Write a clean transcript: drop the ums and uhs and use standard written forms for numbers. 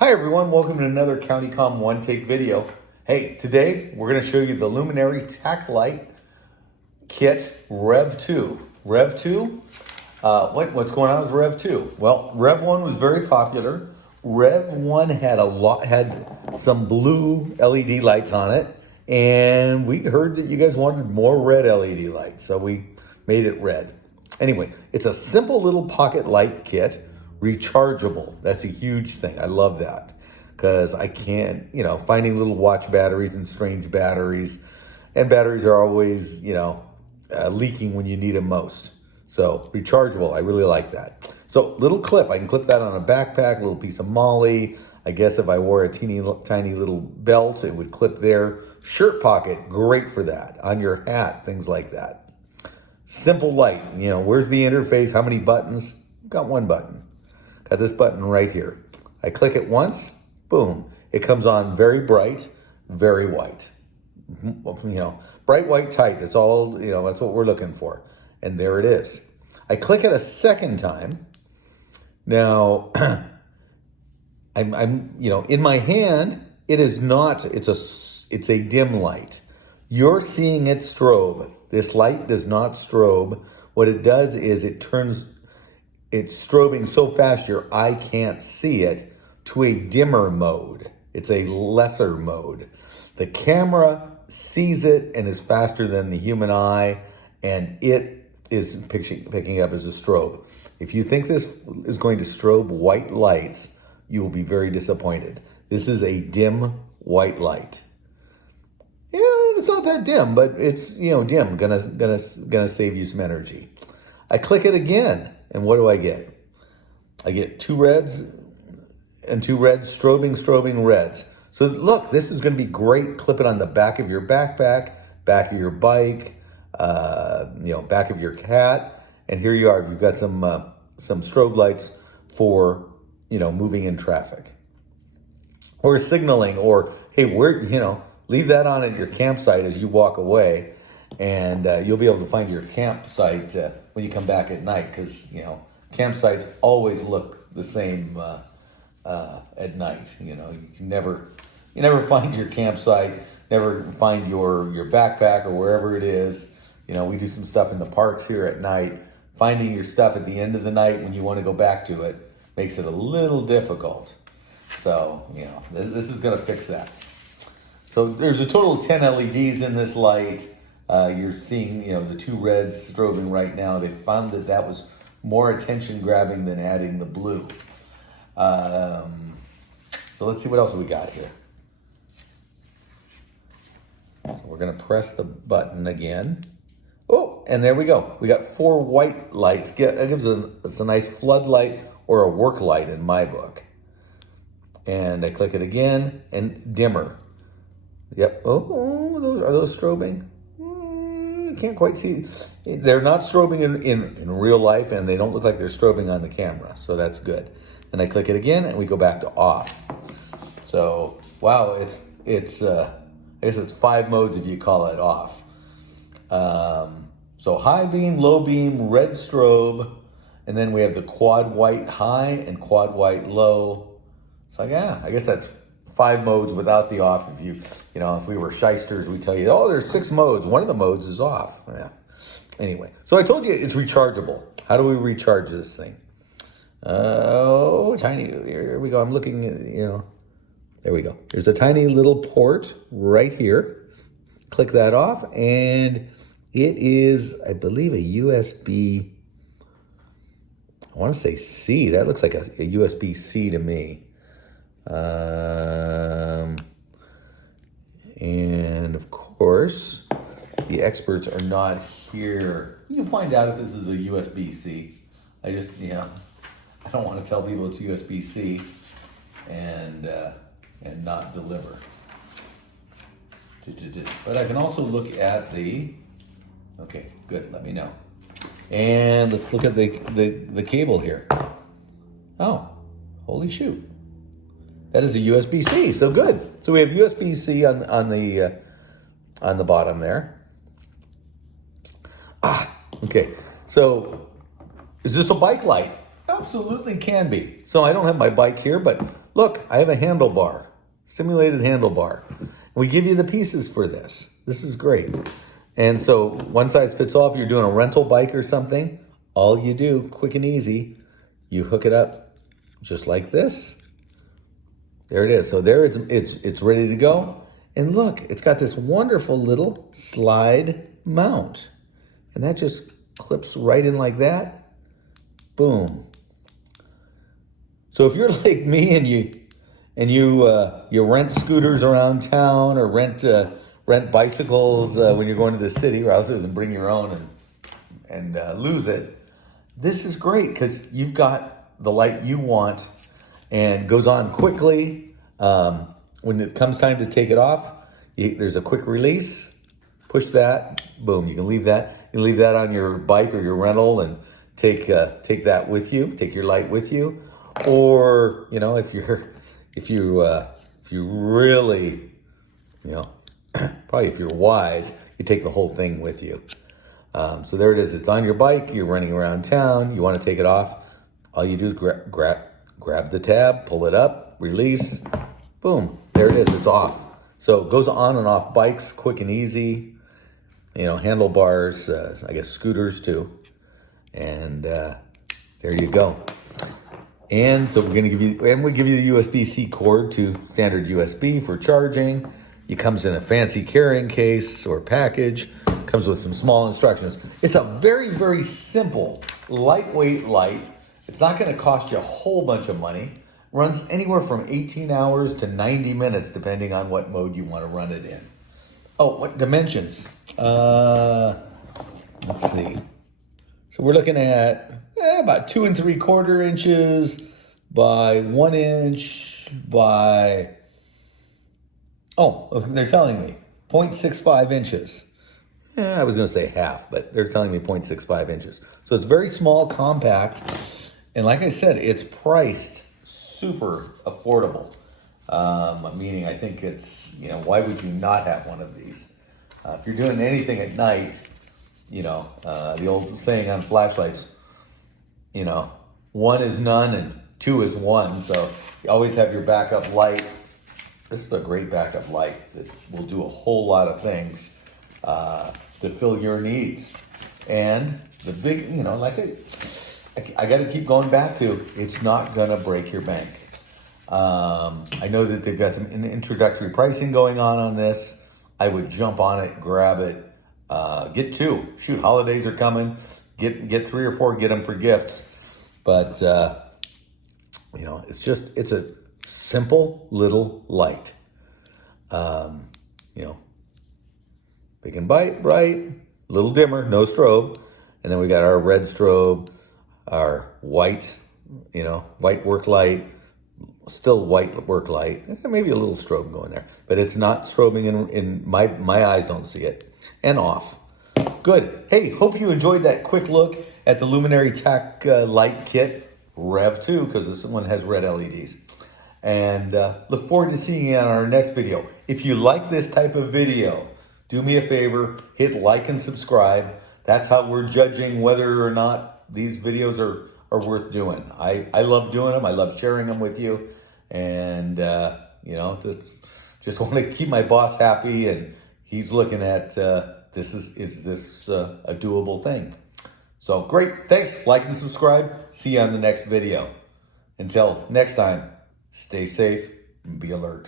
Hi everyone, welcome to another CountyComm One Take video. Hey, today we're going to show you the Luminary Tac Light Kit Rev 2. Rev 2, what's going on with Rev 2? Well, Rev 1 was very popular. Rev 1 had some blue LED lights on it, and we heard that you guys wanted more red LED lights, so we made it red. Anyway, it's a simple little pocket light kit. Rechargeable. That's a huge thing. I love that because I can't, finding little watch batteries and strange batteries, and batteries are always, leaking when you need them most. So rechargeable, I really like that. So little clip, I can clip that on a backpack, a little piece of molly. I guess if I wore a tiny little belt, it would clip there. Shirt pocket, great for that. On your hat, things like that. Simple light, where's the interface? How many buttons? Got one button. Got this button right here. I click it once, boom. It comes on very bright, very white. Bright, white, tight. That's all, that's what we're looking for. And there it is. I click it a second time. Now, I'm in my hand, it is not, it's a dim light. You're seeing it strobe. This light does not strobe. What it does is it's strobing so fast your eye can't see it to a dimmer mode. It's a lesser mode. The camera sees it and is faster than the human eye, and it is picking up as a strobe. If you think this is going to strobe white lights, you will be very disappointed. This is a dim white light. Yeah, it's not that dim, but it's dim. Gonna save you some energy. I click it again. And what do I get? I get two reds and two reds, strobing reds. So look, this is going to be great. Clip it on the back of your backpack, back of your bike, back of your hat. And here you are. You've got some strobe lights for, moving in traffic. Or signaling, or, hey, leave that on at your campsite as you walk away. And you'll be able to find your campsite when you come back at night, because campsites always look the same at night. You can never find your campsite, never find your backpack or wherever it is. We do some stuff in the parks here at night. Finding your stuff at the end of the night when you want to go back to it makes it a little difficult. So this is going to fix that. So there's a total of 10 LEDs in this light. You're seeing, the two reds strobing right now. They found that was more attention grabbing than adding the blue. So let's see what else we got here. So we're going to press the button again. Oh, and there we go. We got 4 white lights. That gives us a nice floodlight or a work light in my book. And I click it again, and dimmer. Yep. Oh, are those strobing? Can't quite see. They're not strobing in real life, and they don't look like they're strobing on the camera, so that's good. And I click it again, and we go back to off. So wow, it's I guess it's 5 modes if you call it off. So high beam, low beam, red strobe, and then we have the quad white high and quad white low. So yeah, I guess that's 5 modes without the off. If we were shysters, we tell you, there's 6 modes. One of the modes is off. Yeah. Anyway, so I told you it's rechargeable. How do we recharge this thing? Tiny. Here we go. I'm looking at, there we go. There's a tiny little port right here. Click that off, and it is, I believe, a USB. I want to say C. That looks like a USB-C to me. And of course, the experts are not here. You can find out if this is a USB-C. I just, I don't want to tell people it's USB-C and not deliver. But I can also look at okay, good, let me know. And let's look at the cable here. Oh, holy shoot. That is a USB-C, so good. So we have USB-C on the bottom there. Okay. So is this a bike light? Absolutely can be. So I don't have my bike here, but look, I have a handlebar, simulated handlebar. We give you the pieces for this. This is great. And so one size fits all. If you're doing a rental bike or something, all you do, quick and easy, you hook it up just like this. There it is. So there it's ready to go. And look, it's got this wonderful little slide mount. And that just clips right in like that. Boom. So if you're like me and you rent scooters around town or rent bicycles when you're going to the city rather than bring your own and lose it, this is great because you've got the light you want and goes on quickly. When it comes time to take it off, there's a quick release. Push that, boom. You can leave that. You can leave that on your bike or your rental and take that with you. Take your light with you, or if you really, probably if you're wise, you take the whole thing with you. So there it is. It's on your bike. You're running around town. You want to take it off. All you do is grab the tab, pull it up, release, boom. There it is. It's off. So it goes on and off bikes, quick and easy. Handlebars, I guess scooters too. And there you go. And so we give you the USB-C cord to standard USB for charging. It comes in a fancy carrying case or package. Comes with some small instructions. It's a very, very simple, lightweight light. It's not going to cost you a whole bunch of money. Runs anywhere from 18 hours to 90 minutes, depending on what mode you want to run it in. Oh, what dimensions? Let's see. So we're looking at about 2 3/4 inches by 1 inch by, they're telling me 0.65 inches. I was going to say half, but they're telling me 0.65 inches. So it's very small, compact. And like I said, it's priced super affordable. Meaning I think it's, why would you not have one of these? If you're doing anything at night, the old saying on flashlights, 1 is none and 2 is 1. So you always have your backup light. This is a great backup light that will do a whole lot of things to fill your needs. And the big, I got to keep going back to, it's not going to break your bank. I know that they've got some introductory pricing going on this. I would jump on it, grab it, get 2. Shoot, holidays are coming. Get 3 or 4, get them for gifts. But, it's a simple little light. Big and bright, little dimmer, no strobe. And then we got our red strobe, our white, white work light, still white work light, maybe a little strobe going there, but it's not strobing in my eyes don't see it. And off. Good. Hey, hope you enjoyed that quick look at the Luminary Tac Light Kit Rev 2, because this one has red LEDs. And look forward to seeing you on our next video. If you like this type of video, do me a favor, hit like and subscribe. That's how we're judging whether or not these videos are worth doing. I love doing them. I love sharing them with you. And, just want to keep my boss happy. And he's looking at, is this a doable thing? So great. Thanks. Like and subscribe. See you on the next video. Until next time, stay safe and be alert.